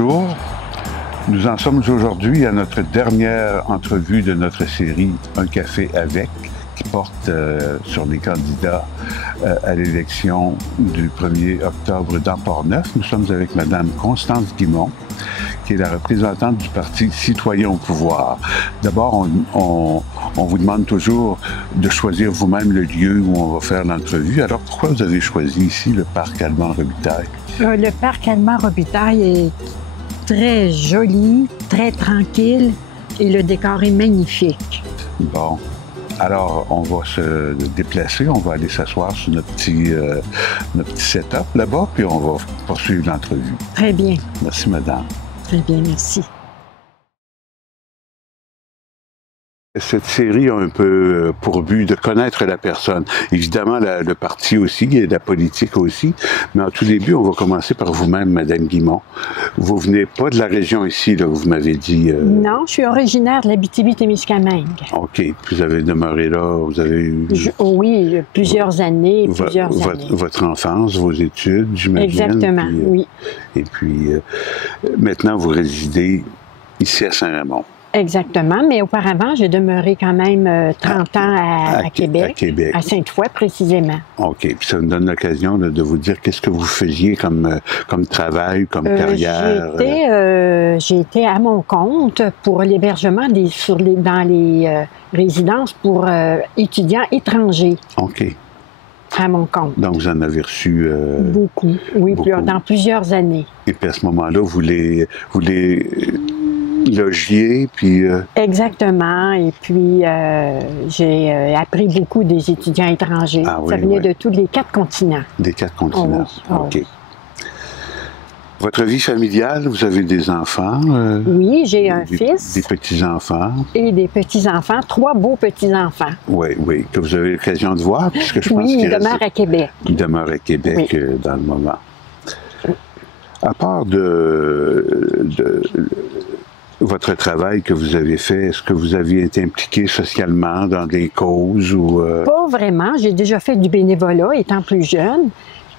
bonjour. Nous en sommes aujourd'hui à notre dernière entrevue de notre série Un café avec, qui porte sur les candidats à l'élection du 1er octobre dans Port-Neuf. Nous sommes avec Mme Constance Guimont, qui est la représentante du Parti citoyen au pouvoir. D'abord, on vous demande toujours de choisir vous-même le lieu où on va faire l'entrevue. Alors, pourquoi vous avez choisi ici le parc Allemand-Robitaille? Le parc Allemand-Robitaille est très joli, très tranquille et le décor est magnifique. Bon. Alors, on va se déplacer, on va aller s'asseoir sur notre petit setup là-bas, puis on va poursuivre l'entrevue. Très bien. Merci, madame. Très bien, merci. Cette série a un peu pour but de connaître la personne. Évidemment, le parti aussi, et la politique aussi, mais en tout début, on va commencer par vous-même, Madame Guimont. Vous venez pas de la région ici, là, vous m'avez dit... Non, je suis originaire de l'Abitibi-Témiscamingue. OK. Vous avez demeuré là, vous avez eu... Oui, plusieurs années, Votre enfance, vos études, j'imagine. Exactement, puis, oui. Et puis, maintenant, vous résidez ici à Saint-Raymond. Exactement, mais auparavant, j'ai demeuré quand même 30 ans à Québec, à Sainte-Foy précisément. OK, puis ça me donne l'occasion de vous dire qu'est-ce que vous faisiez comme travail, comme carrière? J'ai été à mon compte pour l'hébergement dans les résidences pour étudiants étrangers. OK. À mon compte. Donc, vous en avez reçu... beaucoup, oui, beaucoup. Dans plusieurs années. Et puis à ce moment-là, vous les logiez, puis... Exactement, et puis j'ai appris beaucoup des étudiants étrangers. Ah, oui, ça venait de tous les 4 continents. Des 4 continents, OK. OK. Votre vie familiale, vous avez des enfants? Oui, j'ai un fils. Des petits-enfants? Et des petits-enfants, 3 beaux petits-enfants. Oui, oui, que vous avez l'occasion de voir, puisque je pense qu'il demeure à Québec. Il demeure à Québec oui. Dans le moment. À part votre travail que vous avez fait, est-ce que vous aviez été impliqué socialement dans des causes ou... Pas vraiment. J'ai déjà fait du bénévolat étant plus jeune.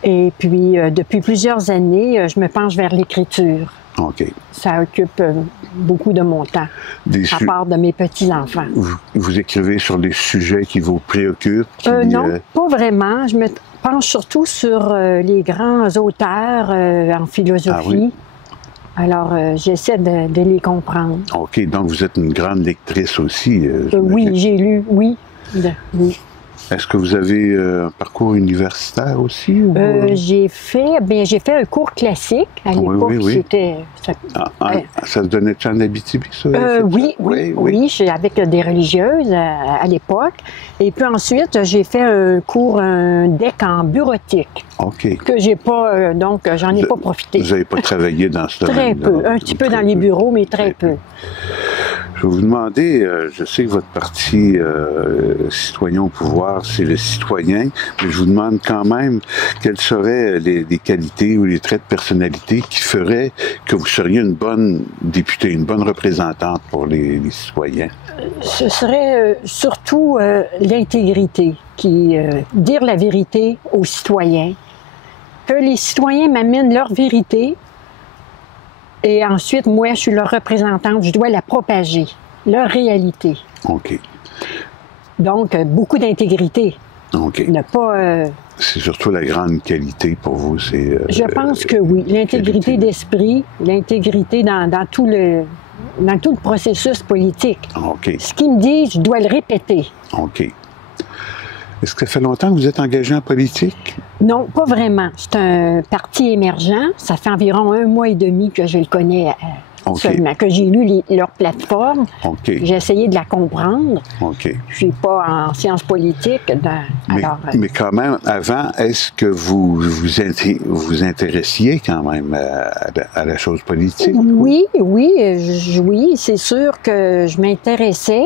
Et puis, depuis plusieurs années, je me penche vers l'écriture. OK. Ça occupe beaucoup de mon temps, à part de mes petits-enfants. Vous écrivez sur les sujets qui vous préoccupent? Non, pas vraiment. Je me penche surtout sur les grands auteurs en philosophie. Ah, oui? Alors, j'essaie de les comprendre. OK, donc vous êtes une grande lectrice aussi. Oui, j'ai lu, oui. Oui. Est-ce que vous avez un parcours universitaire aussi? Ou... j'ai fait un cours classique. À l'époque, c'était... Ça se donnait-tu en Abitibi, ça? Oui, avec des religieuses à l'époque. Et puis ensuite, j'ai fait un cours, un DEC en bureautique. OK. Que j'ai pas, donc j'en ai pas profité. Vous n'avez pas travaillé dans ce domaine? Très peu, un petit peu dans les bureaux, mais très peu. Je vais vous demander, je sais que votre parti citoyen au pouvoir, c'est le citoyen, mais je vous demande quand même quelles seraient les qualités ou les traits de personnalité qui feraient que vous seriez une bonne députée, une bonne représentante pour les citoyens. Ce serait surtout l'intégrité, dire la vérité aux citoyens, que les citoyens m'amènent leur vérité. Et ensuite, moi, je suis leur représentante, je dois la propager, leur réalité. OK. Donc, beaucoup d'intégrité. OK. Ne pas... C'est surtout la grande qualité pour vous, c'est... je pense que oui. L'intégrité d'esprit, l'intégrité dans tout le processus politique. OK. Ce qu'ils me disent, je dois le répéter. OK. Est-ce que ça fait longtemps que vous êtes engagé en politique? Non, pas vraiment. C'est un parti émergent. Ça fait environ 1 mois et demi que je le connais seulement, que j'ai lu leur plateforme. OK. J'ai essayé de la comprendre. OK. Je suis pas en sciences politiques. Mais quand même, avant, est-ce que vous intéressiez quand même à la chose politique? Oui, c'est sûr que je m'intéressais.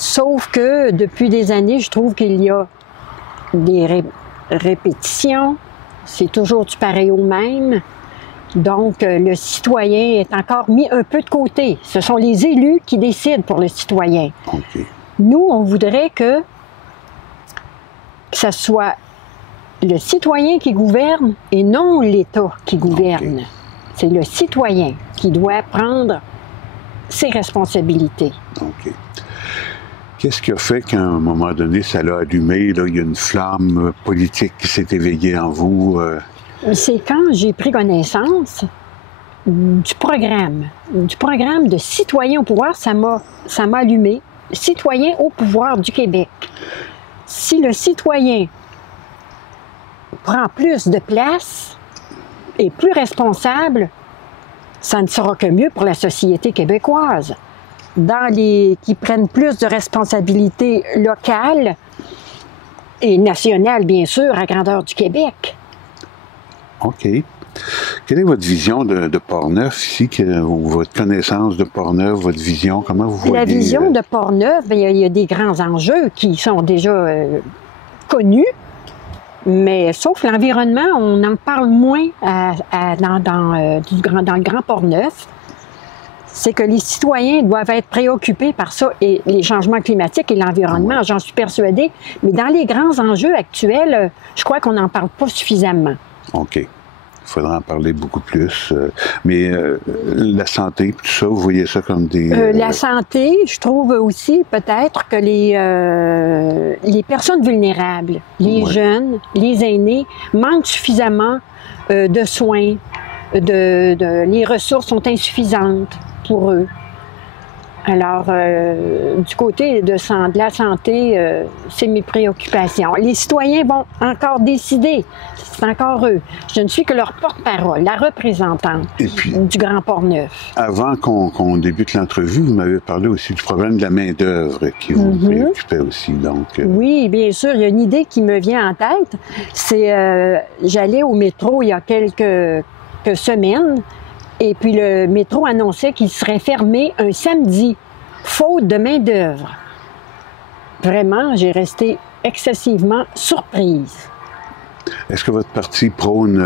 Sauf que depuis des années, je trouve qu'il y a des répétitions, c'est toujours du pareil au même. Donc, le citoyen est encore mis un peu de côté. Ce sont les élus qui décident pour le citoyen. Okay. Nous, on voudrait que ce soit le citoyen qui gouverne et non l'État qui gouverne. C'est le citoyen qui doit prendre ses responsabilités. OK. Qu'est-ce qui a fait qu'à un moment donné, ça l'a allumé, là, il y a une flamme politique qui s'est éveillée en vous? C'est quand j'ai pris connaissance du programme de Citoyens au pouvoir, ça m'a allumé. Citoyens au pouvoir du Québec. Si le citoyen prend plus de place, est plus responsable, ça ne sera que mieux pour la société québécoise. Qui prennent plus de responsabilités locales et nationales, bien sûr, à grandeur du Québec. OK. Quelle est votre vision de Portneuf ici, ou votre connaissance de Portneuf, votre vision, comment vous voyez? La vision de Portneuf, il y a des grands enjeux qui sont déjà connus, mais sauf l'environnement, on en parle moins dans le Grand Portneuf. C'est que les citoyens doivent être préoccupés par ça, et les changements climatiques et l'environnement, j'en suis persuadée. Mais dans les grands enjeux actuels, je crois qu'on n'en parle pas suffisamment. OK. Il faudra en parler beaucoup plus. Mais la santé, tout ça, vous voyez ça comme des... La santé, je trouve aussi peut-être que les personnes vulnérables, les jeunes, les aînés, manquent suffisamment de soins, les ressources sont insuffisantes pour eux. Alors, du côté de la santé, c'est mes préoccupations. Les citoyens vont encore décider. C'est encore eux. Je ne suis que leur porte-parole, la représentante du Grand Portneuf. Avant qu'on débute l'entrevue, vous m'avez parlé aussi du problème de la main-d'œuvre qui vous préoccupait aussi. Donc, Oui, bien sûr. Il y a une idée qui me vient en tête. C'est, j'allais au métro il y a quelques semaines, et puis le métro annonçait qu'il serait fermé un samedi, faute de main-d'œuvre. Vraiment, j'ai resté excessivement surprise. Est-ce que votre parti prône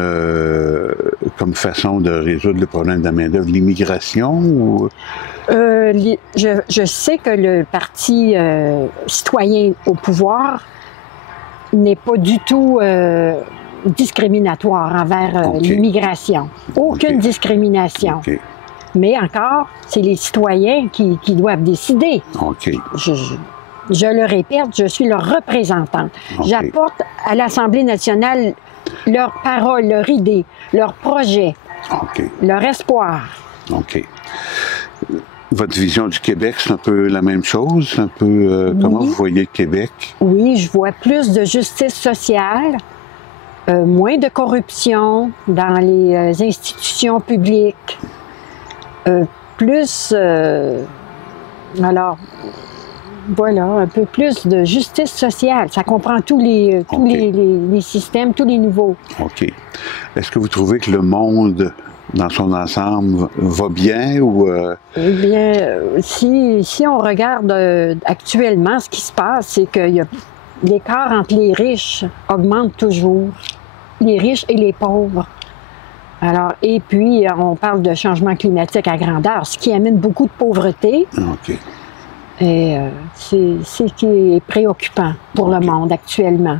comme façon de résoudre le problème de la main-d'œuvre l'immigration ou... Je sais que le Parti citoyen au pouvoir n'est pas du tout discriminatoire envers l'immigration. Aucune discrimination. Mais encore, c'est les citoyens qui doivent décider. Je le répète, je suis leur représentante. J'apporte à l'Assemblée nationale leurs paroles, leurs idées, leurs projets, leur espoir. Votre vision du Québec, c'est un peu la même chose? Un peu comment vous voyez le Québec? Oui, je vois plus de justice sociale, moins de corruption dans les institutions publiques, plus... alors, voilà, un peu plus de justice sociale. Ça comprend tous les systèmes, tous les niveaux. OK. Est-ce que vous trouvez que le monde, dans son ensemble, va bien ou... Eh bien, si on regarde actuellement ce qui se passe, c'est que l'écart entre les riches augmente toujours. Les riches et les pauvres. Alors, et puis, on parle de changement climatique à grandeur, ce qui amène beaucoup de pauvreté. Et c'est ce qui est préoccupant pour le monde actuellement.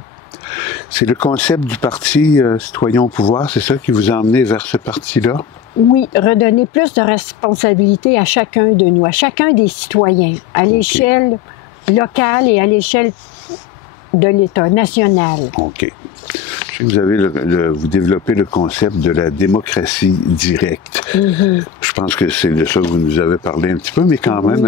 C'est le concept du Parti citoyen au pouvoir, c'est ça qui vous a emmené vers ce parti-là? Oui, redonner plus de responsabilité à chacun de nous, à chacun des citoyens, à l'échelle locale et à l'échelle de l'État national. OK. Je sais que vous développez le concept de la démocratie directe. Je pense que c'est de ça que vous nous avez parlé un petit peu, mais quand même,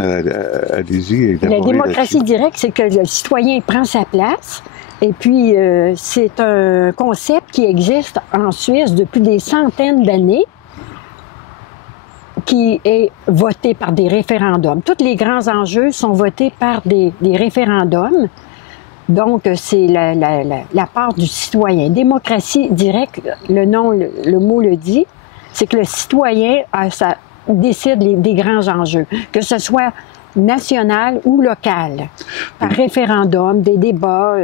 allez-y. La démocratie directe, c'est que le citoyen prend sa place. Et puis, c'est un concept qui existe en Suisse depuis des centaines d'années, qui est voté par des référendums. Tous les grands enjeux sont votés par des référendums. Donc, c'est la part du citoyen. Démocratie directe, le mot le dit, c'est que le citoyen décide des grands enjeux, que ce soit national ou local, par référendum, des débats.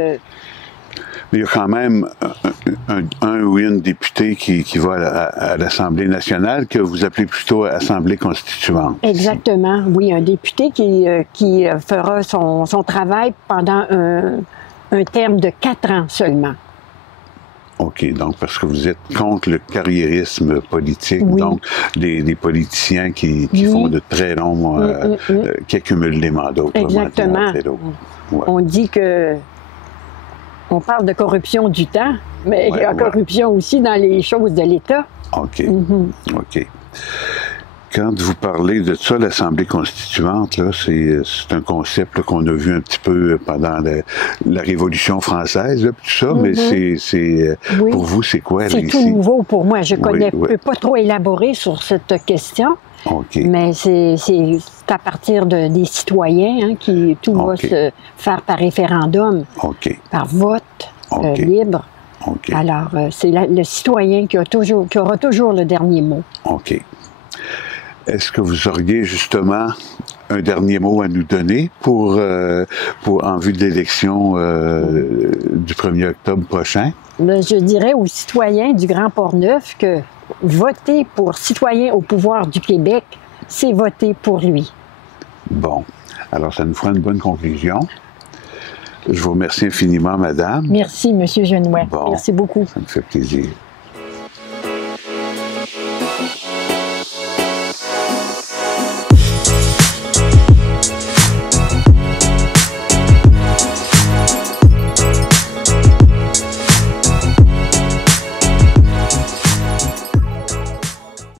Mais il y a quand même un ou une députée qui va à l'Assemblée nationale, que vous appelez plutôt Assemblée constituante. Exactement, oui, un député qui fera son travail pendant un terme de 4 ans seulement. OK, donc parce que vous êtes contre le carriérisme politique, Oui. donc des politiciens qui Oui. font de très longs, qui accumulent des mandats. Exactement. Ouais. On dit que on parle de corruption du temps, mais il y a corruption aussi dans les choses de l'État. OK. OK. Quand vous parlez de ça, l'Assemblée constituante, là, c'est un concept là, qu'on a vu un petit peu pendant la Révolution française, là, tout ça, mais c'est pour vous, c'est quoi? C'est tout nouveau pour moi. Je peux pas trop élaborer sur cette question, mais c'est à partir des citoyens hein, qui tout va se faire par référendum, par vote libre. Alors, c'est le citoyen qui aura toujours le dernier mot. OK. Est-ce que vous auriez justement un dernier mot à nous donner en vue de l'élection du 1er octobre prochain? Bien, je dirais aux citoyens du Grand Port-Neuf que voter pour citoyen au pouvoir du Québec, c'est voter pour lui. Bon, alors ça nous fera une bonne conclusion. Je vous remercie infiniment, madame. Merci, M. Genouin. Bon, merci beaucoup. Ça me fait plaisir.